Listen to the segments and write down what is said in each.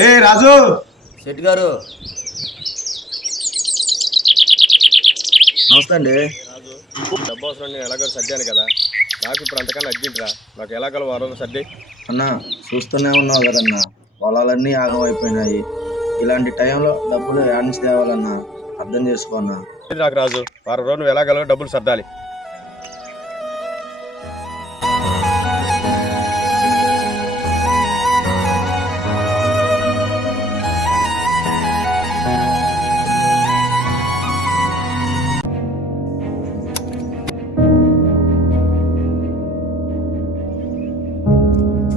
ఏ రాజు శెట్టి గారు నమస్తే అండి. రాజు డబ్బు అవసరం నేను ఎలాగో సర్దాను కదా, నాకు ఇప్పుడు అంతకన్నా అర్జెంట్ రా. నాకు ఎలాగో వారం సర్ది. అన్న చూస్తూనే ఉన్నావు కదన్నా, పొలాలన్నీ ఆగమైపోయినాయి. ఇలాంటి టైంలో డబ్బులు యాడ్ నుంచి తేవాలన్నా అర్థం చేసుకోన్నా. నాకు రాజు వారం రోజు నువ్వు ఎలాగలో డబ్బులు సర్దాలి.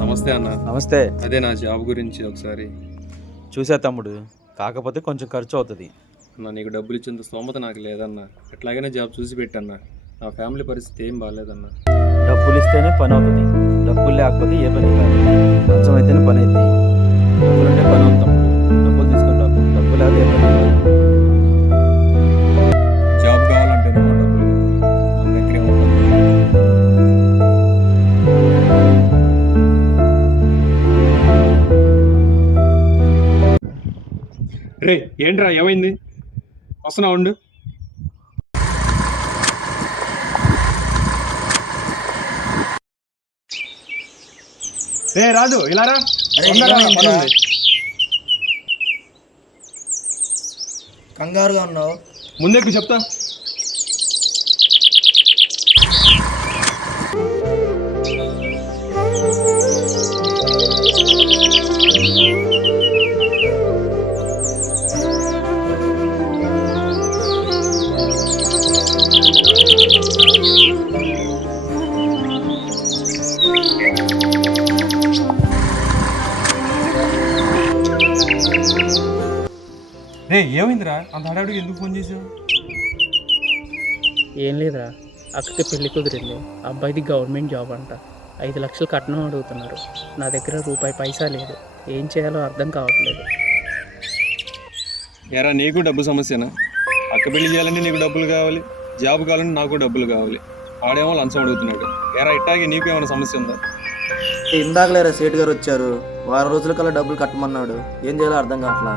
నమస్తే అన్న. నమస్తే. అదే నా జాబ్ గురించి ఒకసారి చూసే తమ్ముడు, కాకపోతే కొంచెం ఖర్చు అవుతుంది. అన్న నీకు డబ్బులు ఇచ్చేంత స్తోమత నాకు లేదన్నా. ఎట్లాగైనా జాబ్ చూసి పెట్టన్నా. నా ఫ్యామిలీ పరిస్థితి ఏం బాగాలేదన్నా. డబ్బులు ఇస్తేనే పని అవుతుంది, డబ్బులు లేకపోతే ఏ పని కాదు. కొంచెం అయితేనే పని అవుతుంది. డబ్బులు అంటే పని అవుతాం, డబ్బులు తీసుకుని డబ్బు లేకపోతే ఏ పని కాదు. జాబ్ కావాలంటే డబ్బులు మన దగ్గర ఏముంటుంది? రే ఏంట్రా ఏమైంది? వస్తున్నా ఉండు. రే రాజు ఇలారా. కంగారుగా ఉన్నావు. ముందెక్కు చెప్తా. రే ఏమైందిరా అంత హడావుడికి ఎందుకు ఫోన్ చేసావు? ఏం లేదురా, అక్కకి పెళ్లి కుదిరింది. అబ్బాయిది గవర్నమెంట్ జాబ్ అంట. 5 లక్షలు కట్నం అడుగుతున్నారు. నా దగ్గర రూపాయి పైసా లేదు. ఏం చేయాలో అర్థం కావట్లేదు. ఎరా నీకు డబ్బు సమస్యనా? అక్క పెళ్లి చేయాలంటే నీకు డబ్బులు కావాలి, జాబ్ కావాలంటే నాకు డబ్బులు కావాలి. ఆడేమో లంచం అడుగుతున్నాడు. ఎరా ఇట్టాగే నీకు ఏమైనా సమస్య ఉందా? ఇందాకలేరా సేటు గారు వచ్చారు, వారం రోజుల కల్లా డబ్బులు కట్టమన్నాడు. ఏం చేయాలో అర్థం కావట్లా.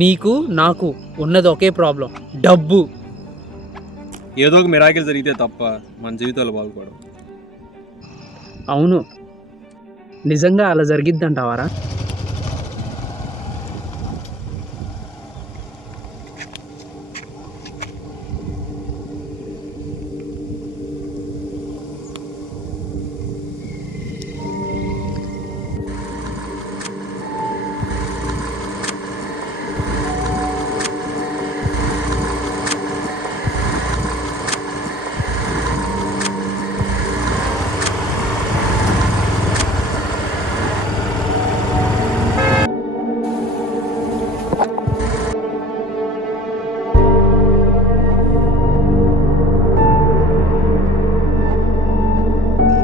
నీకు నాకు ఉన్నది ఒకే ప్రాబ్లం, డబ్బు. ఏదో ఒక మిరాకిల్ జరిగితే తప్ప మన జీవితాలు బాగుపడవు. అవును, నిజంగా అలా జరిగిద్దంటావారా?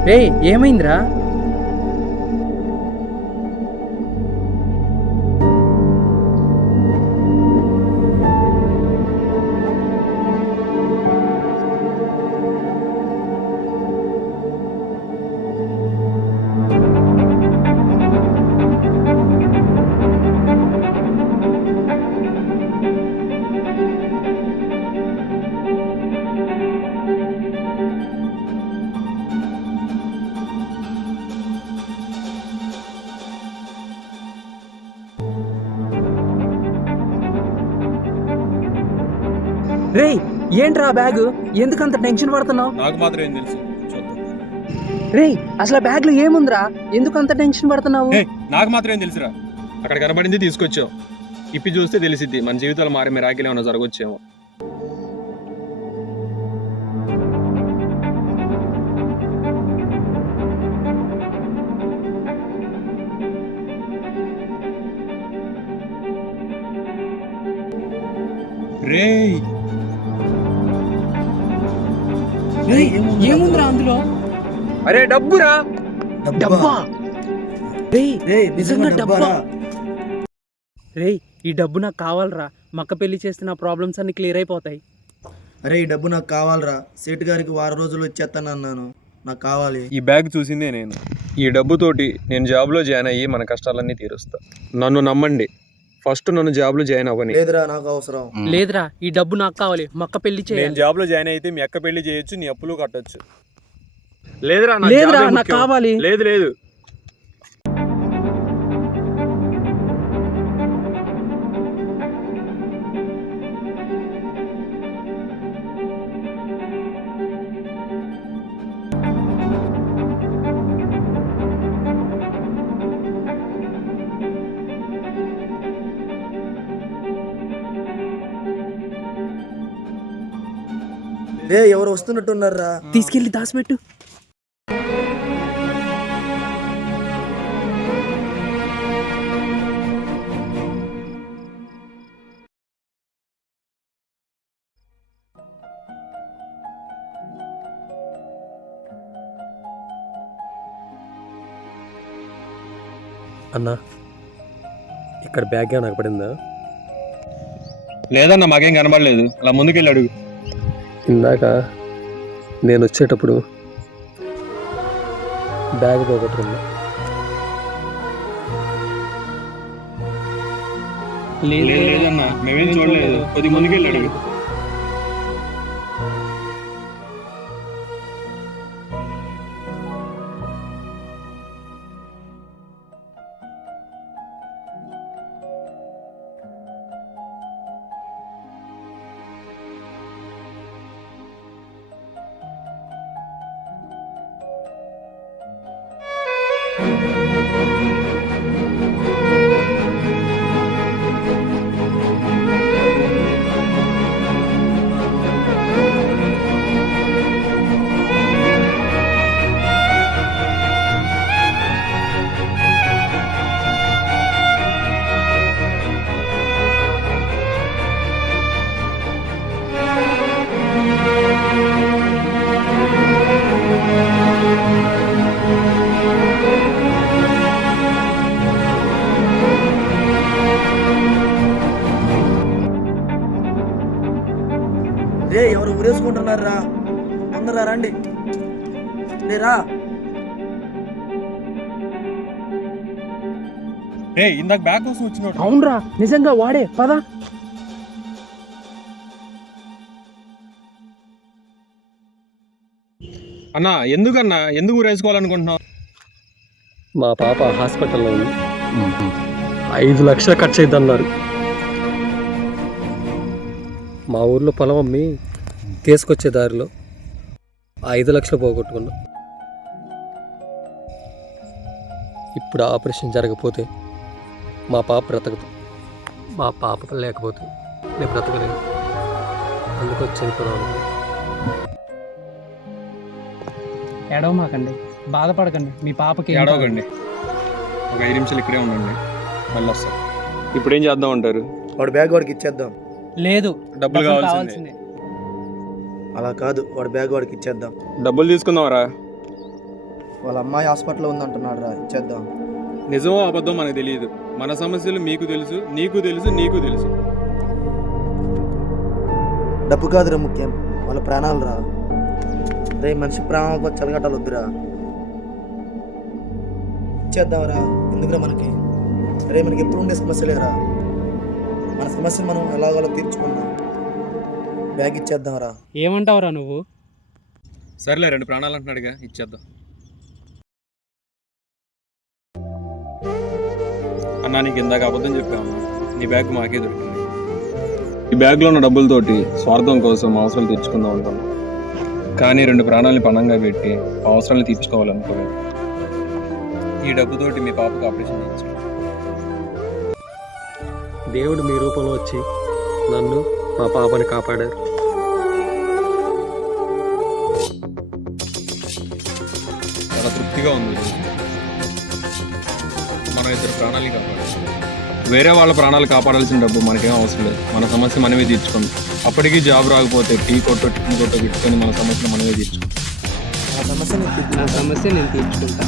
రే ఏమైందిరా? రే ఏంట్రా బ్యాగ్? ఎందుకంత టెన్షన్ పడుతున్నావు? నాకు మాత్రం ఏం తెలుసు, చూద్దాం. రే అసలు బ్యాగ్ లో ఏముందిరా? ఎందుకంత టెన్షన్ పడుతున్నావు? నాకు మాత్రం ఏం తెలుసురా. అక్కడ కనబడింది తీసుకొచ్చావు. ఇప్పి చూస్తే తెలిసిద్ది మన జీవితాలు మారే మిరాకిల్ ఏమైనా జరగొచ్చేమో. రేయ్ ఏముందిరా అందులో? అరే డబ్బురా. డబ్బా? నిజంగా డబ్బా? రేయ్ ఈ డబ్బు నాకు కావాలరా. మక్క పెళ్లి చేస్తే నా ప్రాబ్లమ్స్ అన్ని క్లియర్ అయిపోతాయి. అరే ఈ డబ్బు నాకు కావాలరా. సేటు గారికి వారం రోజులు వచ్చేస్తాను అన్నాను. నాకు కావాలి. ఈ బ్యాగ్ చూసిందే నేను. ఈ డబ్బుతోటి నేను జాబ్లో జాయిన్ అయ్యి మన కష్టాలన్నీ తీరుస్తా. నన్ను నమ్మండి, ఫస్ట్ నన్ను జాబ్లో జాయిన్ అవ్వని. లేదురా, నాకు అవసరం. లేదురా, ఈ డబ్బు నాకు కావాలి. మా అక్క పెళ్లి నేను చేయాలి. జాబ్లో జాయిన్ అయితే మీ అక్క పెళ్లి చేయొచ్చు, నీ అప్పులు కట్టొచ్చు. లేదురా, లేదురా, నాకు కావాలి. లేదు లేదు. రే, ఎవరు వస్తున్నట్టున్నారా? తీసుకెళ్ళి దాచిపెట్టు. అన్నా, ఇక్కడ బ్యాగ్ ఏమైనా నాకు పడిందా? లేదన్నా, మాకేం కనబడలేదు. అలా ముందుకెళ్ళి అడుగు. ఇందాక నేను వచ్చేటప్పుడు బ్యాగ్ పోగొట్టుకున్నా. లేదన్నా, మేమేం చూడలేదు. కొద్ది ముందుకెళ్ళి అడుగు. రే, ఎవరు ఊరేసుకుంటున్నారా? అందరా రండి. లేరా, ఇందాక బ్యాగ్ కోసం వచ్చినాడు. అవునరా, నిజంగా వాడే. పద. అన్నా, ఎందుకు ఊరేసుకోవాలనుకుంటున్నావు? మా పాప హాస్పిటల్లో ఉంది. 5 లక్షలు ఖర్చు అయింది అన్నారు. మా ఊర్లో పొలం అమ్మి తీసుకొచ్చే దారిలో 5 లక్షలు పోగొట్టుకున్నా. ఇప్పుడు ఆపరేషన్ జరగకపోతే మా పాప బ్రతకదు. మా పాప లేకపోతే నేను బ్రతకలేదు. అందుకు చనిపోయాను. ఏడవమాకండి, బాధపడకండి. మీ పాపకి ఏం కాదు. ఏడవకండి. ఒక 5 నిమిషాలు ఇక్కడే ఉండండి, మళ్ళీ వస్తాం. ఇప్పుడు ఏం చేద్దాం అంటారు? వాడి బ్యాగ్ వాడికి ఇచ్చేద్దాం. లేదు, డబ్బులు కావాల్సిందే. అలా కాదు, వాడి బ్యాగ్ వాడికి ఇచ్చేద్దాం. డబ్బులు తీసుకుందాంరా. వాళ్ళ అమ్మాయి హాస్పిటల్లో ఉందంటున్నాడు రా, ఇచ్చేద్దాం. నిజమో అబద్ధం మనకు తెలియదు. మన సమస్యలు మీకు తెలుసు, నీకు తెలుసు, నీకు తెలుసు. డబ్బు కాదురా ముఖ్యం, వాళ్ళ ప్రాణాలు రా. రే, మనిషి ప్రాణాలతో చెలగట్టాలి వద్దురా. ఇచ్చేద్దాంరా, ఎందుకురా మనకి? రే, మనకి ఎప్పుడు ఉండే సమస్యలేరా. మన సమస్య మనం ఎలాగోలా తీర్చుకున్నాం. బ్యాగ్ ఇచ్చేద్దాంరా. ఏమంటావురా నువ్వు? సరేలే, 2 ప్రాణాలు అంటున్నాడుగా, ఇచ్చేద్దాం. అన్నా, నీకు ఇందాక అబద్ధం చెప్పామన్నా. నీ బ్యాగ్ మాకే దొరికింది. ఈ బ్యాగ్లో ఉన్న డబ్బులతోటి స్వార్థం కోసం అవసరాలు తీర్చుకుందాం అనుకున్నాం. కానీ 2 ప్రాణాలని పణంగా పెట్టి అవసరాలు తీర్చుకోవాలనుకోలేదు. ఈ డబ్బుతోటి మీ పాపకు ఆపరేషన్ చేయించండి. దేవుడు మీ రూపంలో వచ్చి నన్ను మా పాపని కాపాడారు. చాలా తృప్తిగా ఉంది. మనం 2 ప్రాణాలని కాపాడాలి. వేరే వాళ్ళ ప్రాణాలు కాపాడాల్సిన డబ్బు మనకేం అవసరం లేదు. మన సమస్య మనమే తీర్చుకోండి. అప్పటికీ జాబ్ రాకపోతే టీ కొట్టో టిఫిన్ కొట్టో పెట్టుకొని మన సమస్యను మనమే తీర్చుకోండి. ఆ సమస్య నా సమస్య నేను తీర్చుకుంటా.